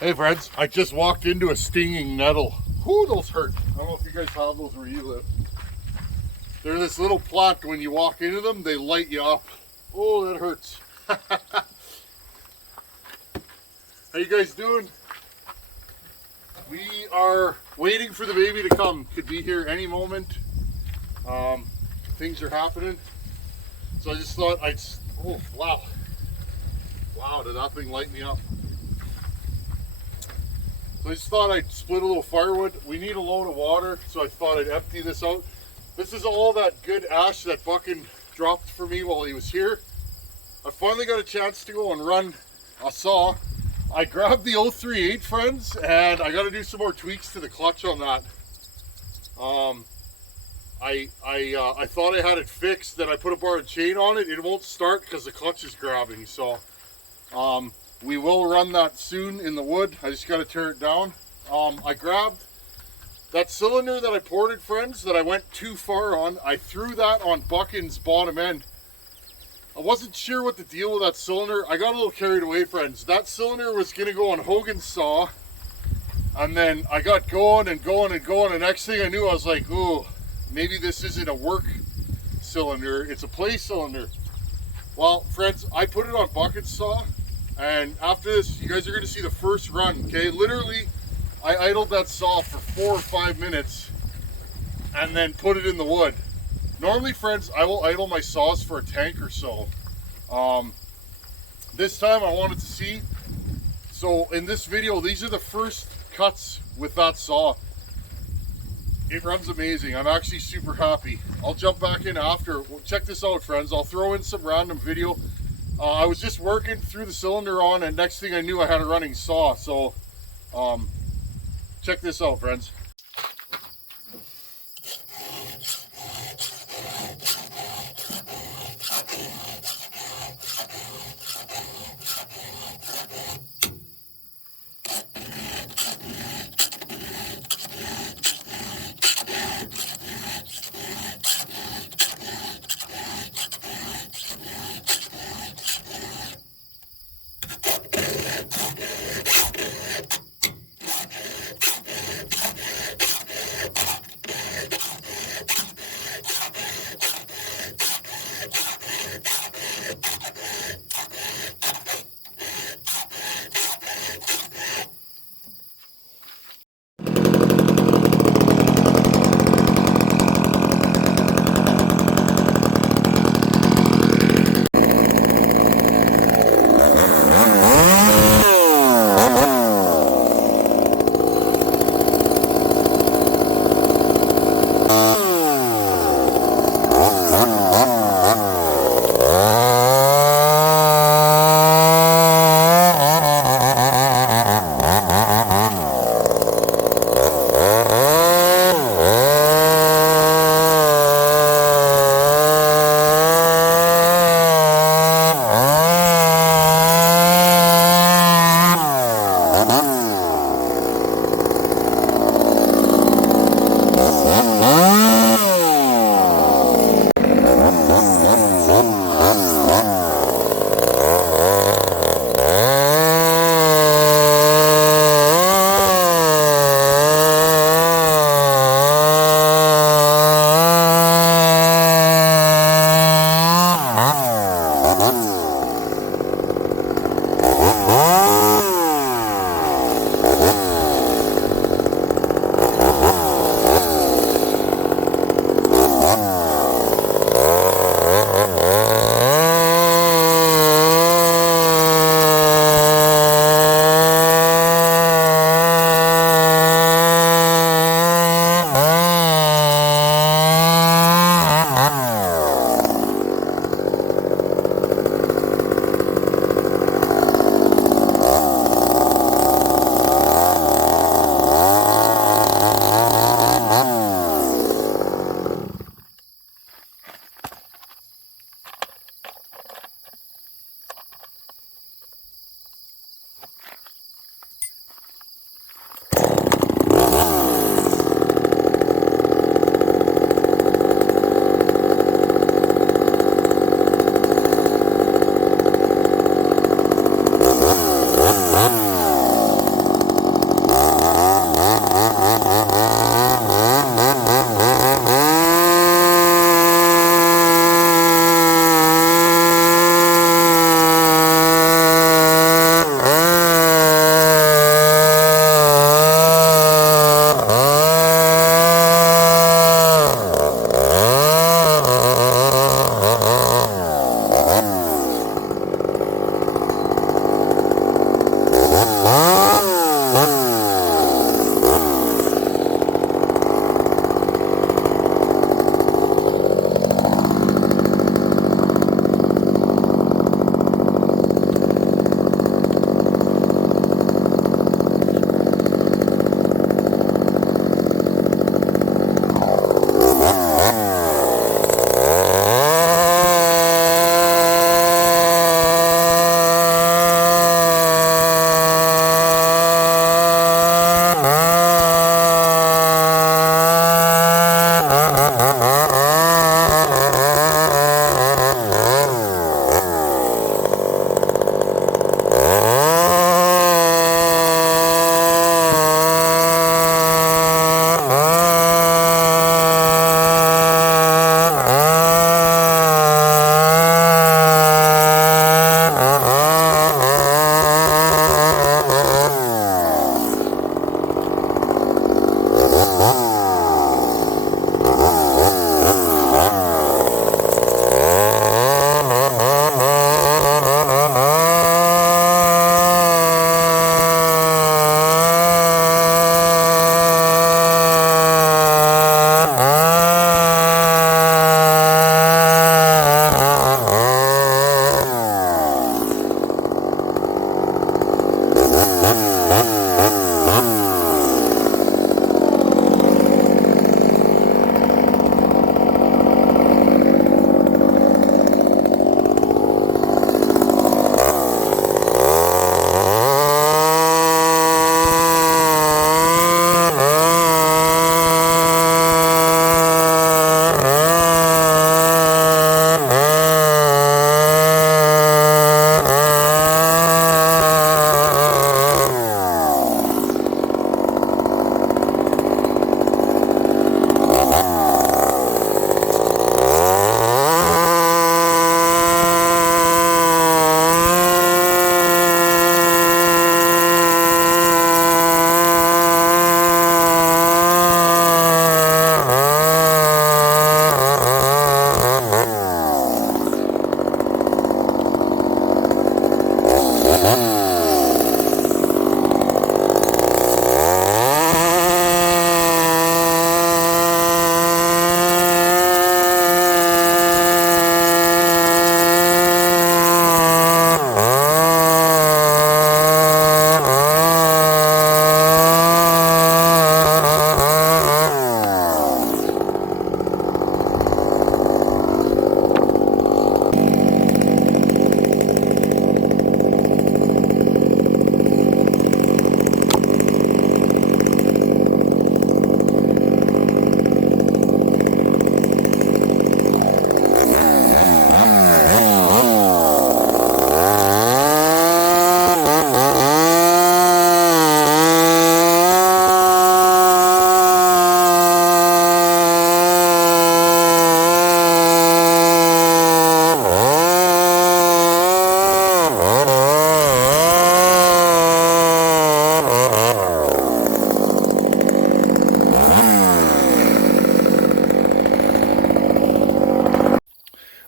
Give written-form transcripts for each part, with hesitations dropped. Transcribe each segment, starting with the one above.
Hey friends, I just walked into a stinging nettle. Whoo, those hurt. I don't know if you guys have those where you live. They're this little plant, when you walk into them, they light you up. Oh, that hurts. How you guys doing? We are waiting for the baby to come. Could be here any moment. Things are happening. So I just thought oh, wow. Wow, did that thing light me up? So I just thought I'd split a little firewood. We need a load of water, so I thought I'd empty this out. This is all that good ash that Buckin dropped for me while he was here. I finally got a chance to go and run a saw. I grabbed the 038, friends, and I got to do some more tweaks to the clutch on that. I thought I had it fixed, then I put a bar and chain on it. It won't start because the clutch is grabbing, so we will run that soon in the wood. I just got to tear it down. I grabbed that cylinder that I ported, friends, that I went too far on. I threw that on Buckin's bottom end. I wasn't sure what the deal with that cylinder. I got a little carried away, friends. That cylinder was going to go on Hogan's saw, and then I got going and going and going, and next thing I knew, I was like, ooh, maybe this isn't a work cylinder, it's a play cylinder. Well, friends, I put it on Buckin's saw, and after this, you guys are going to see the first run, okay? Literally, I idled that saw for 4 or 5 minutes and then put it in the wood. Normally, friends, I will idle my saws for a tank or so. This time I wanted to see. So in this video, these are the first cuts with that saw. It runs amazing. I'm actually super happy. I'll jump back in after. Check this out, friends. I'll throw in some random video. I was just working through the cylinder on, and next thing I knew, I had a running saw. So check this out, friends.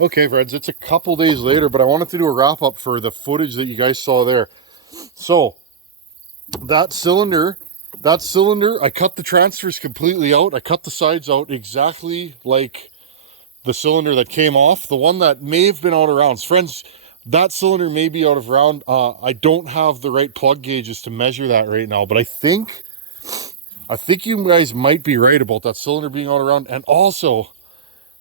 Okay, friends, it's a couple days later, but I wanted to do a wrap up for the footage that you guys saw there. So that cylinder, I cut the transfers completely out. I cut the sides out exactly like the cylinder that came off. The one that may have been out of rounds. Friends, that cylinder may be out of round. I don't have the right plug gauges to measure that right now, but I think you guys might be right about that cylinder being out of round. And also,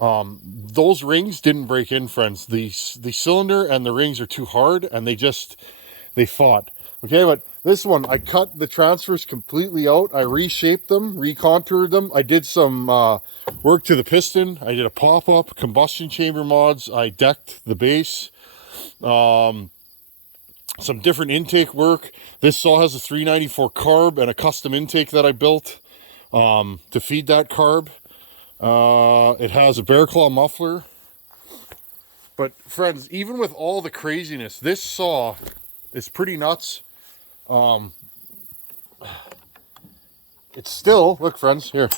those rings didn't break in, friends. The cylinder and the rings are too hard, and they fought. Okay, but this one, I cut the transfers completely out. I reshaped them, recontoured them. I did some work to the piston. I did a pop-up, combustion chamber mods. I decked the base. Some different intake work. This saw has a 394 carb and a custom intake that I built to feed that carb. It has a bear claw muffler. But friends, even with all the craziness, this saw is pretty nuts. It's still, look friends, here.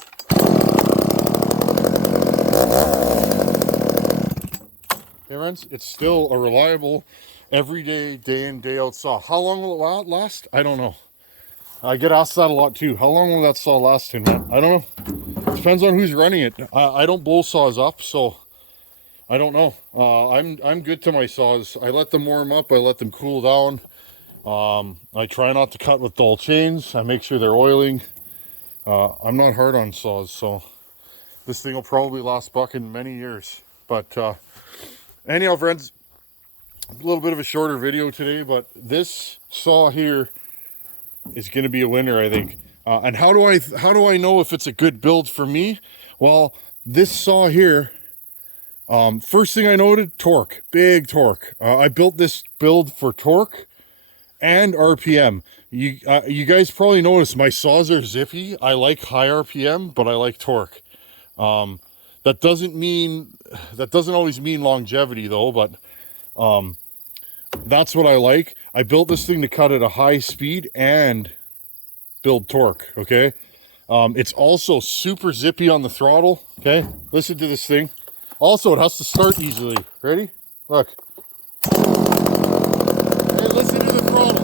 Hey friends, it's still a reliable, everyday, day in, day out saw. How long will it last? I don't know. I get asked that a lot too. How long will that saw last in, man? I don't know. Depends on who's running it. I don't blow saws up, so I don't know. I'm good to my saws. I let them warm up. I let them cool down. I try not to cut with dull chains. I make sure they're oiling. I'm not hard on saws, so this thing will probably last bucking many years. But anyhow, friends, a little bit of a shorter video today, but this saw here is going to be a winner, I think. And how do I know if it's a good build for me? Well, this saw here, first thing I noted, torque, big torque. I built this build for torque and RPM. You guys probably noticed my saws are zippy. I like high RPM, but I like torque. That doesn't always mean longevity though, but that's what I like. I built this thing to cut at a high speed and build torque, okay? It's also super zippy on the throttle, okay? Listen to this thing. Also, it has to start easily. Ready? Look. Hey, listen to the throttle.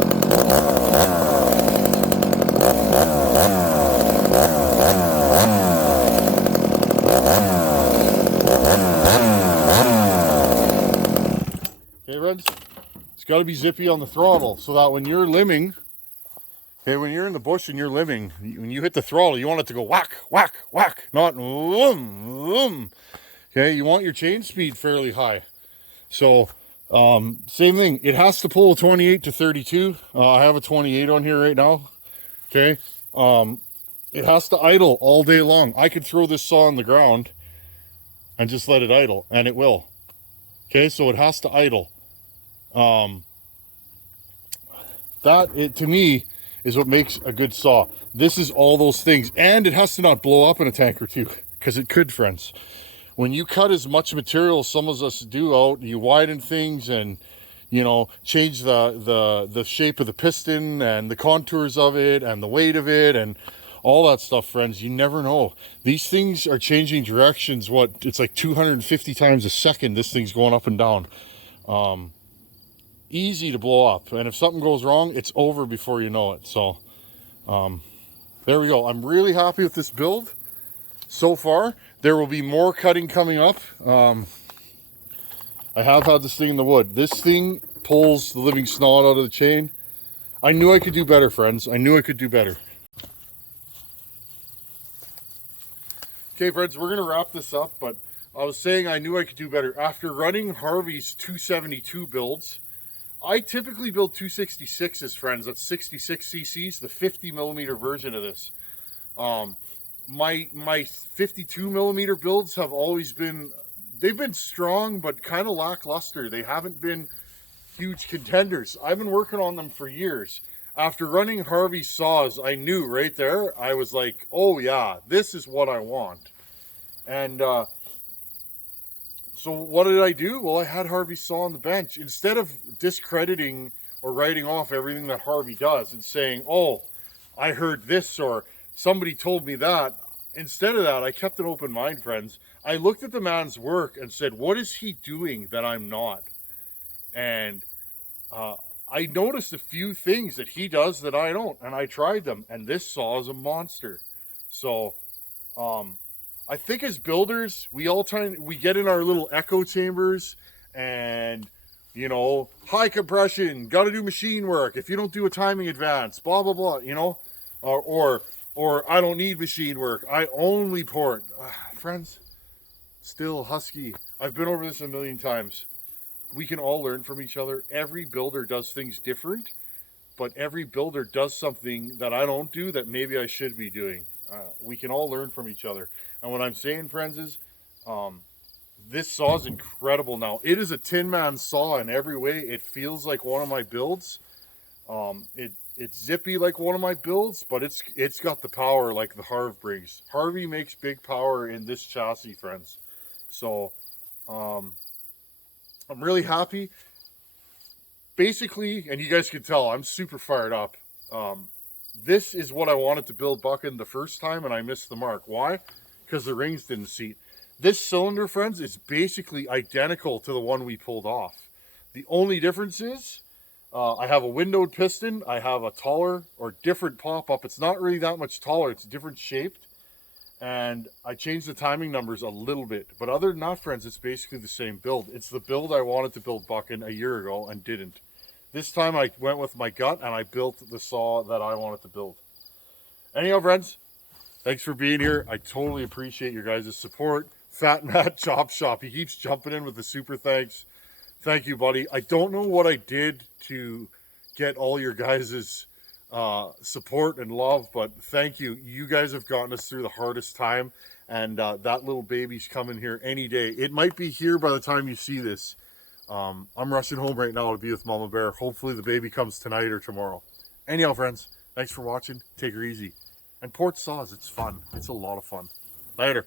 Okay, friends? It's got to be zippy on the throttle so that when you're limbing, okay, when you're in the bush and you're limbing, when you hit the throttle, you want it to go whack, whack, whack, not vroom, vroom. Okay, you want your chain speed fairly high. So, same thing. It has to pull a 28 to 32. I have a 28 on here right now. Okay. It has to idle all day long. I could throw this saw on the ground and just let it idle, and it will. Okay, so it has to idle. To me, is what makes a good saw. This is all those things. And it has to not blow up in a tank or two, because it could, friends. When you cut as much material as some of us do out, you widen things and, you know, change the shape of the piston and the contours of it and the weight of it and all that stuff, friends. You never know. These things are changing directions. It's like 250 times a second this thing's going up and down. Easy to blow up, and if something goes wrong, it's over before you know it. So there we go. I'm really happy with this build so far. There will be more cutting coming up. I have had this thing in the wood. This thing pulls the living snot out of the chain. I knew I could do better, friends. I knew I could do better. Okay, friends, we're gonna wrap this up, but I was saying I knew I could do better. After running Harvey's 272 builds, I typically build 266s, friends. That's 66 cc's, the 50 millimeter version of this. My 52 millimeter builds have always been, they've been strong, but kind of lackluster. They haven't been huge contenders. I've been working on them for years. After running Harvey's saws, I knew right there, I was like, oh yeah, this is what I want. And so what did I do? Well, I had Harvey's saw on the bench. Instead of discrediting or writing off everything that Harvey does and saying, oh, I heard this or somebody told me that. Instead of that, I kept an open mind, friends. I looked at the man's work and said, what is he doing that I'm not? And I noticed a few things that he does that I don't, and I tried them, and this saw is a monster. So I think as builders, we get in our little echo chambers, and you know, high compression, got to do machine work. If you don't do a timing advance, blah blah blah, you know, or I don't need machine work. I only port. Friends, still Husky. I've been over this a million times. We can all learn from each other. Every builder does things different, but every builder does something that I don't do that maybe I should be doing. We can all learn from each other. And what I'm saying, friends, is this saw is incredible now. It is a Tin Man saw in every way. It feels like one of my builds. It's zippy like one of my builds, but it's got the power like the Harv brings. Harvey makes big power in this chassis, friends. So I'm really happy. Basically, and you guys can tell, I'm super fired up. This is what I wanted to build bucking the first time, and I missed the mark. Why? Because the rings didn't seat. This cylinder, friends, is basically identical to the one we pulled off. The only difference is I have a windowed piston. I have a taller or different pop-up. It's not really that much taller. It's different shaped. And I changed the timing numbers a little bit. But other than that, friends, it's basically the same build. It's the build I wanted to build bucking a year ago and didn't. This time I went with my gut and I built the saw that I wanted to build. Anyhow, friends, thanks for being here. I totally appreciate your guys' support. Fat Matt Chop Shop, he keeps jumping in with the super thanks. Thank you, buddy. I don't know what I did to get all your guys' support and love, but thank you. You guys have gotten us through the hardest time, and that little baby's coming here any day. It might be here by the time you see this. I'm rushing home right now to be with Mama Bear. Hopefully the baby comes tonight or tomorrow. Anyhow, friends, thanks for watching. Take her easy. And port saws, it's fun. It's a lot of fun. Later.